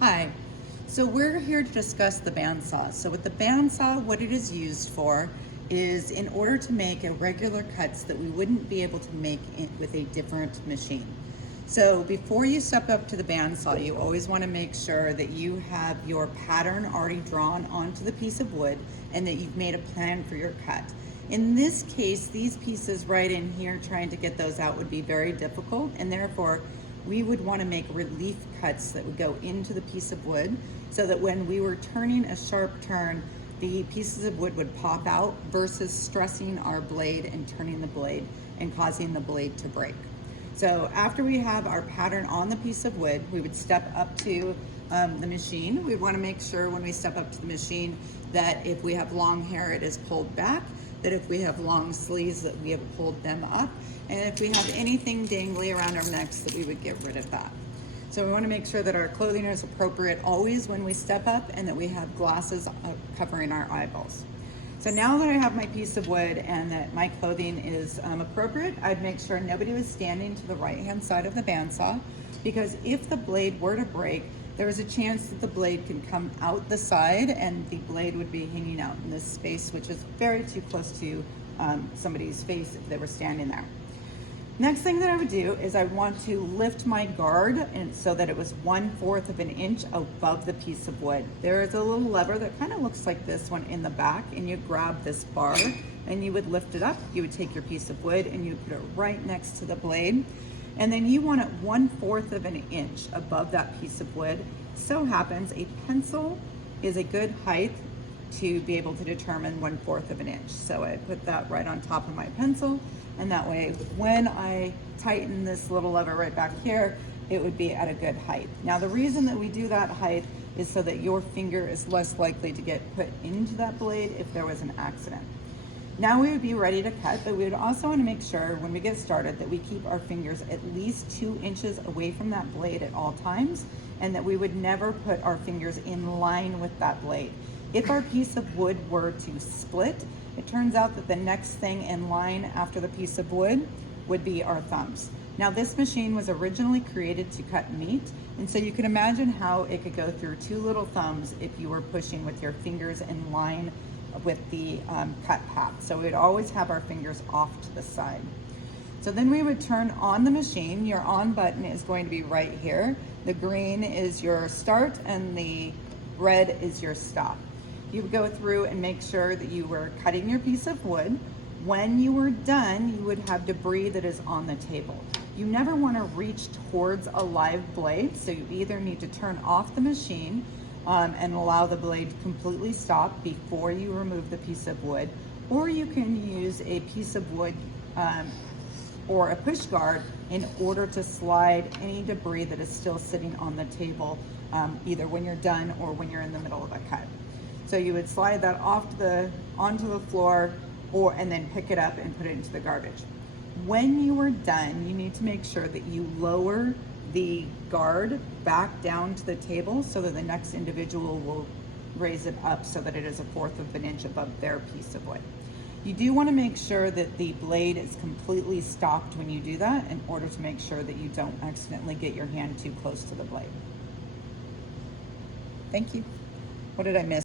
Hi, so we're here to discuss the bandsaw. So with the bandsaw, what it is used for is in order to make irregular cuts that we wouldn't be able to make with a different machine. So before you step up to the bandsaw, you always want to make sure that you have your pattern already drawn onto the piece of wood and that you've made a plan for your cut. In this case, these pieces right in here, trying to get those out would be very difficult, and therefore we would want to make relief cuts that would go into the piece of wood so that when we were turning a sharp turn, the pieces of wood would pop out versus stressing our blade and turning the blade and causing the blade to break. So after we have our pattern on the piece of wood, we would step up to the machine. We want to make sure when we step up to the machine that if we have long hair, it is pulled back, that if we have long sleeves, that we have pulled them up, and if we have anything dangly around our necks, that we would get rid of that. So we want to make sure that our clothing is appropriate always when we step up, and that we have glasses covering our eyeballs. So now that I have my piece of wood and that my clothing is appropriate, I'd make sure nobody was standing to the right-hand side of the bandsaw, because if the blade were to break, there is a chance that the blade can come out the side and the blade would be hanging out in this space, which is very too close to somebody's face if they were standing there. Next thing that I would do is I want to lift my guard and so that it was 1/4 of an inch above the piece of wood. There is a little lever that kind of looks like this one in the back, and you grab this bar and you would lift it up. You would take your piece of wood and you would put it right next to the blade. And then you want it 1/4 of an inch above that piece of wood. So happens a pencil is a good height to be able to determine 1/4 of an inch. So I put that right on top of my pencil, and that way when I tighten this little lever right back here, it would be at a good height. Now the reason that we do that height is so that your finger is less likely to get put into that blade if there was an accident. Now we would be ready to cut, but we would also want to make sure when we get started that we keep our fingers at least 2 inches away from that blade at all times, and that we would never put our fingers in line with that blade. If our piece of wood were to split, it turns out that the next thing in line after the piece of wood would be our thumbs. Now this machine was originally created to cut meat, and so you can imagine how it could go through 2 little thumbs if you were pushing with your fingers in line with the cut path. So we'd always have our fingers off to the side. So then we would turn on the machine. Your on button is going to be right here. The green is your start and the red is your stop. You would go through and make sure that you were cutting your piece of wood. When you were done, you would have debris that is on the table. You never want to reach towards a live blade, so you either need to turn off the machine and allow the blade to completely stop before you remove the piece of wood, or you can use a piece of wood or a push guard in order to slide any debris that is still sitting on the table, either when you're done or when you're in the middle of a cut. So you would slide that onto the floor, and then pick it up and put it into the garbage. When you are done, you need to make sure that you lower the guard back down to the table so that the next individual will raise it up so that it is 1/4 of an inch above their piece of wood. You do want to make sure that the blade is completely stopped when you do that in order to make sure that you don't accidentally get your hand too close to the blade. Thank you. What did I miss?